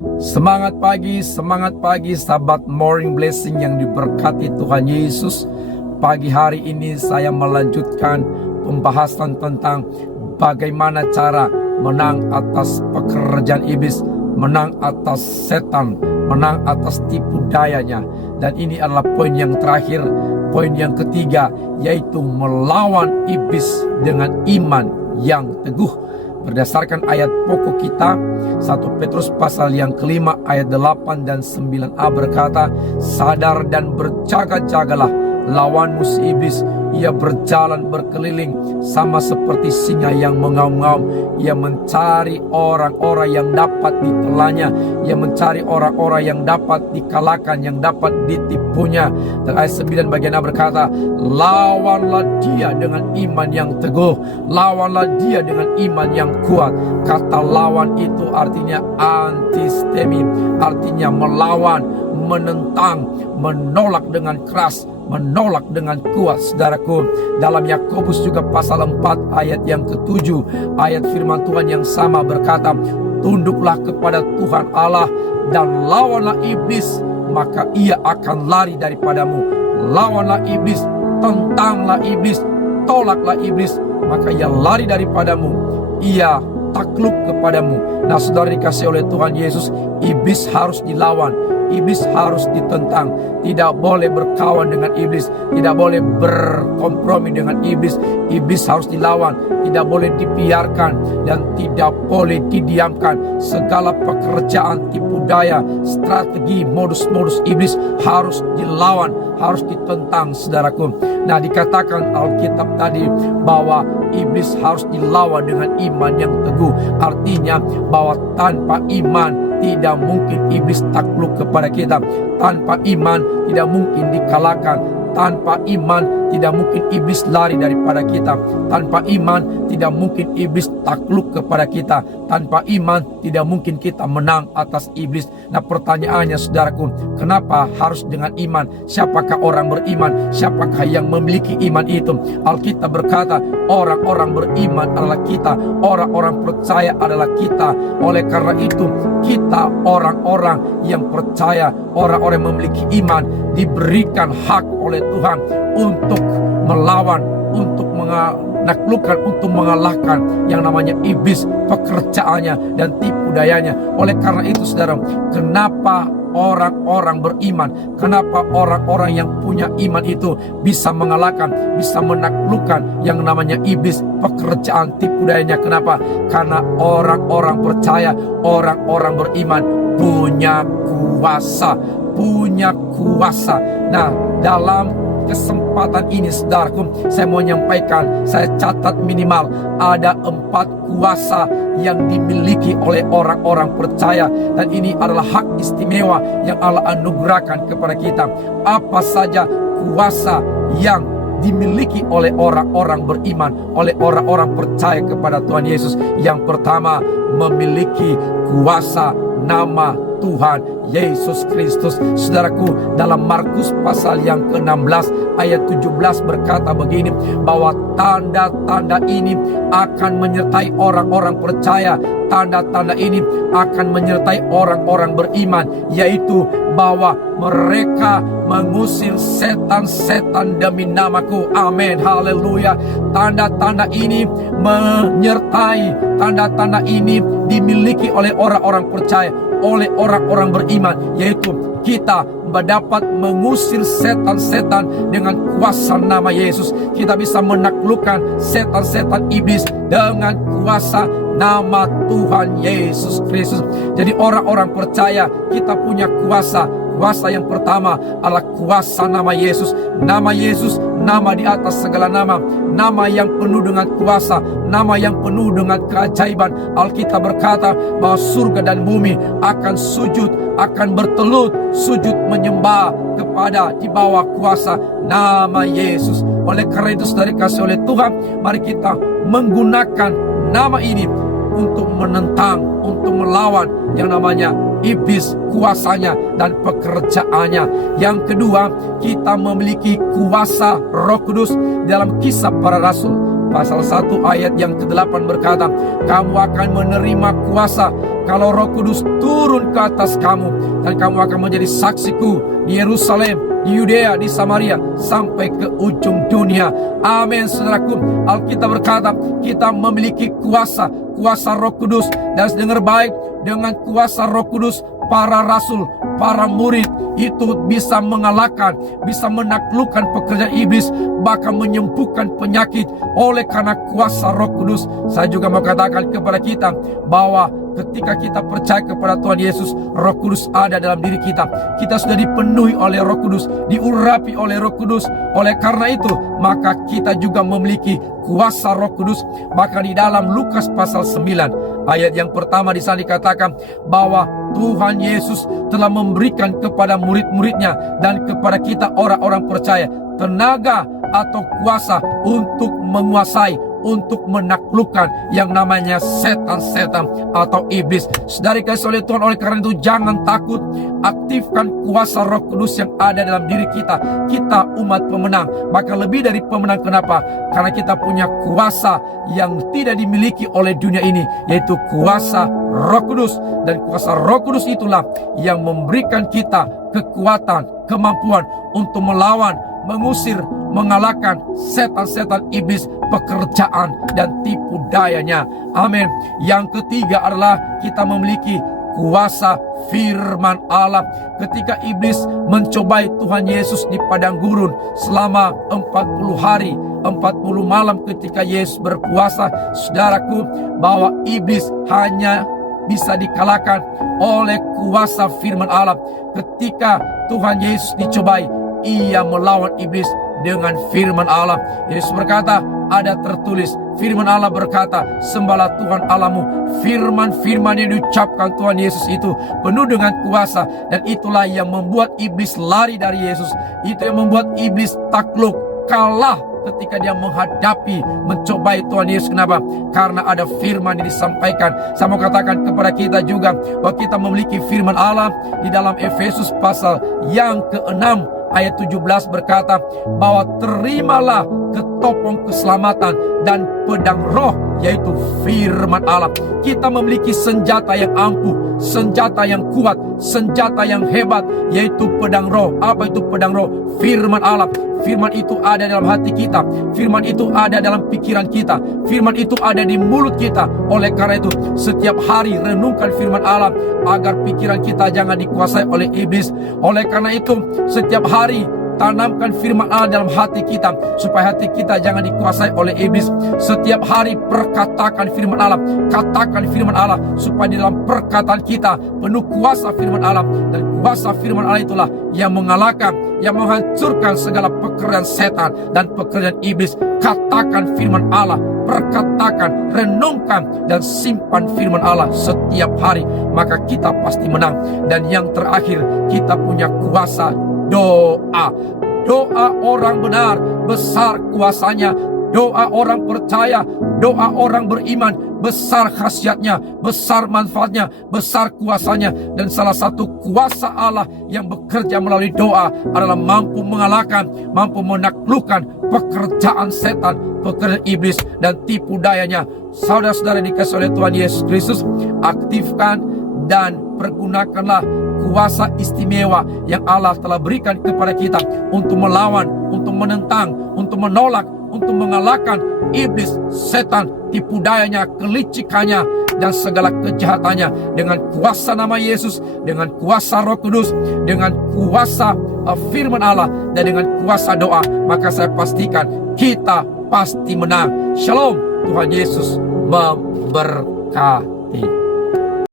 Semangat pagi sahabat Morning Blessing yang diberkati Tuhan Yesus. Pagi hari ini saya melanjutkan pembahasan tentang bagaimana cara menang atas pekerjaan iblis, menang atas setan, menang atas tipu dayanya. Dan ini adalah poin yang terakhir, poin yang ketiga, yaitu melawan iblis dengan iman yang teguh. Berdasarkan ayat pokok kita 1 Petrus pasal yang kelima ayat 8 dan 9a berkata, sadar dan berjaga-jagalah, lawan musuh iblis. Ia berjalan berkeliling sama seperti singa yang mengaum-ngaum. Ia mencari orang-orang yang dapat ditelannya. Ia mencari orang-orang yang dapat dikalahkan, yang dapat ditipunya. Dan ayat 9 bagian A berkata, lawanlah dia dengan iman yang teguh, lawanlah dia dengan iman yang kuat. Kata lawan itu artinya antistemi, artinya melawan, menentang, menolak dengan keras, menolak dengan kuat. Saudaraku, dalam Yakobus juga pasal 4 ayat yang ke-7, ayat firman Tuhan yang sama berkata, tunduklah kepada Tuhan Allah dan lawanlah iblis, maka ia akan lari daripadamu. Lawanlah iblis, tentanglah iblis, tolaklah iblis, maka ia lari daripadamu, ia takluk kepadamu. Nah saudara dikasih oleh Tuhan Yesus, iblis harus dilawan, iblis harus ditentang. Tidak boleh berkawan dengan iblis, tidak boleh berkompromi dengan iblis. Iblis harus dilawan, tidak boleh dibiarkan dan tidak boleh didiamkan. Segala pekerjaan tipu daya, strategi, modus-modus iblis harus dilawan, harus ditentang, saudaraku. Nah, dikatakan Alkitab tadi bahwa iblis harus dilawan dengan iman yang teguh. Artinya bahwa tanpa iman tidak mungkin iblis takluk kepada kita. Tanpa iman tidak mungkin dikalahkan. Tanpa iman tidak mungkin iblis lari daripada kita. Tanpa iman tidak mungkin iblis takluk kepada kita. Tanpa iman tidak mungkin kita menang atas iblis. Nah pertanyaannya saudaraku, kenapa harus dengan iman? Siapakah orang beriman? Siapakah yang memiliki iman itu? Alkitab berkata orang-orang beriman adalah kita, orang-orang percaya adalah kita. Oleh karena itu kita orang-orang yang percaya, orang-orang yang memiliki iman diberikan hak oleh Tuhan untuk melawan, untuk menaklukkan, untuk mengalahkan yang namanya iblis, pekerjaannya dan tipu dayanya. Oleh karena itu saudara, kenapa orang-orang beriman, kenapa orang-orang yang punya iman itu bisa mengalahkan, bisa menaklukkan yang namanya iblis, pekerjaan tipu dayanya? Kenapa? Karena orang-orang percaya, orang-orang beriman punya kuasa, punya kuasa. Nah, dalam kesempatan ini saudaraku, saya mau menyampaikan, saya catat minimal ada 4 kuasa yang dimiliki oleh orang-orang percaya. Dan ini adalah hak istimewa yang Allah anugerahkan kepada kita. Apa saja kuasa yang dimiliki oleh orang-orang beriman, oleh orang-orang percaya kepada Tuhan Yesus? Yang pertama, memiliki kuasa nama Tuhan Yesus Kristus. Saudaraku, dalam Markus pasal yang ke-16 ayat 17 berkata begini, bahwa tanda-tanda ini akan menyertai orang-orang percaya. Tanda-tanda ini akan menyertai orang-orang beriman, yaitu bahwa mereka mengusir setan-setan demi namaku. Amin, haleluya. Tanda-tanda ini menyertai, tanda-tanda ini dimiliki oleh orang-orang percaya, oleh orang-orang beriman, yaitu kita dapat mengusir setan-setan dengan kuasa nama Yesus. Kita bisa menaklukkan setan-setan iblis dengan kuasa nama Tuhan Yesus Kristus. Jadi orang-orang percaya kita punya kuasa. Kuasa yang pertama adalah kuasa nama Yesus. Nama Yesus, nama di atas segala nama. Nama yang penuh dengan kuasa, nama yang penuh dengan keajaiban. Alkitab berkata bahwa surga dan bumi akan sujud, akan bertelut, sujud menyembah kepada di bawah kuasa nama Yesus. Oleh karena itu saudara kasih oleh Tuhan, mari kita menggunakan nama ini untuk menentang, untuk melawan yang namanya iblis, kuasanya dan pekerjaannya. Yang kedua, kita memiliki kuasa Roh Kudus. Dalam Kisah Para Rasul pasal 1 ayat yang ke-8 berkata, kamu akan menerima kuasa kalau Roh Kudus turun ke atas kamu, dan kamu akan menjadi saksiku di Yerusalem, di Yudea, di Samaria, sampai ke ujung dunia. Amin, saudaraku. Alkitab berkata, kita memiliki kuasa Roh Kudus. Dan dengar baik, dengan kuasa Roh Kudus, para rasul, para murid itu bisa mengalahkan, bisa menaklukkan pekerjaan iblis, bahkan menyembuhkan penyakit oleh karena kuasa Roh Kudus. Saya juga mau katakan kepada kita bahwa ketika kita percaya kepada Tuhan Yesus, Roh Kudus ada dalam diri kita. Kita sudah dipenuhi oleh Roh Kudus, diurapi oleh Roh Kudus. Oleh karena itu, maka kita juga memiliki kuasa Roh Kudus. Bahkan di dalam Lukas pasal 9 ayat yang pertama di sana dikatakan bahwa Tuhan Yesus telah memberikan kepada murid-muridnya dan kepada kita orang-orang percaya tenaga atau kuasa untuk menguasai, untuk menaklukkan yang namanya setan-setan atau iblis. Saudara kasih oleh Tuhan, oleh karena itu jangan takut, aktifkan kuasa Roh Kudus yang ada dalam diri kita. Kita umat pemenang, bahkan lebih dari pemenang. Kenapa? Karena kita punya kuasa yang tidak dimiliki oleh dunia ini, yaitu kuasa Roh Kudus. Dan kuasa Roh Kudus itulah yang memberikan kita kekuatan, kemampuan untuk melawan, mengusir, mengalahkan setan-setan iblis, pekerjaan dan tipu dayanya. Amin. Yang ketiga adalah kita memiliki kuasa firman Allah. Ketika iblis mencobai Tuhan Yesus di padang gurun selama 40 hari 40 malam ketika Yesus berpuasa, saudaraku, bahwa iblis hanya bisa dikalahkan oleh kuasa firman Allah. Ketika Tuhan Yesus dicobai, ia melawan iblis dengan firman Allah. Yesus berkata, ada tertulis, firman Allah berkata, sembahlah Tuhan Allahmu. Firman-firman yang diucapkan Tuhan Yesus itu penuh dengan kuasa, dan itulah yang membuat iblis lari dari Yesus. Itu yang membuat iblis takluk, kalah ketika dia menghadapi, mencobai Tuhan Yesus. Kenapa? Karena ada firman yang disampaikan. Saya mau katakan kepada kita juga bahwa kita memiliki firman Allah di dalam Efesus pasal yang ke-6 ayat 17 berkata bahwa terimalah ketopong keselamatan dan pedang roh, yaitu firman Allah. Kita memiliki senjata yang ampuh, senjata yang kuat, senjata yang hebat, yaitu pedang roh. Apa itu pedang roh? Firman Allah. Firman itu ada dalam hati kita, firman itu ada dalam pikiran kita, firman itu ada di mulut kita. Oleh karena itu, setiap hari renungkan firman Allah agar pikiran kita jangan dikuasai oleh iblis. Oleh karena itu, setiap hari tanamkan firman Allah dalam hati kita, supaya hati kita jangan dikuasai oleh iblis. Setiap hari perkatakan firman Allah, katakan firman Allah, supaya di dalam perkataan kita penuh kuasa firman Allah. Dan kuasa firman Allah itulah yang mengalahkan, yang menghancurkan segala pekerjaan setan dan pekerjaan iblis. Katakan firman Allah, perkatakan, renungkan, dan simpan firman Allah setiap hari, maka kita pasti menang. Dan yang terakhir, kita punya kuasa doa. Doa orang benar besar kuasanya. Doa orang percaya, doa orang beriman besar khasiatnya, besar manfaatnya, besar kuasanya. Dan salah satu kuasa Allah yang bekerja melalui doa adalah mampu mengalahkan, mampu menaklukkan pekerjaan setan, pekerjaan iblis, dan tipu dayanya. Saudara-saudara dikasihi oleh Tuhan Yesus Kristus, aktifkan dan pergunakanlah kuasa istimewa yang Allah telah berikan kepada kita untuk melawan, untuk menentang, untuk menolak, untuk mengalahkan iblis, setan, tipu dayanya, kelicikannya, dan segala kejahatannya. Dengan kuasa nama Yesus, dengan kuasa Roh Kudus, dengan kuasa firman Allah, dan dengan kuasa doa, maka saya pastikan kita pasti menang. Shalom, Tuhan Yesus memberkati.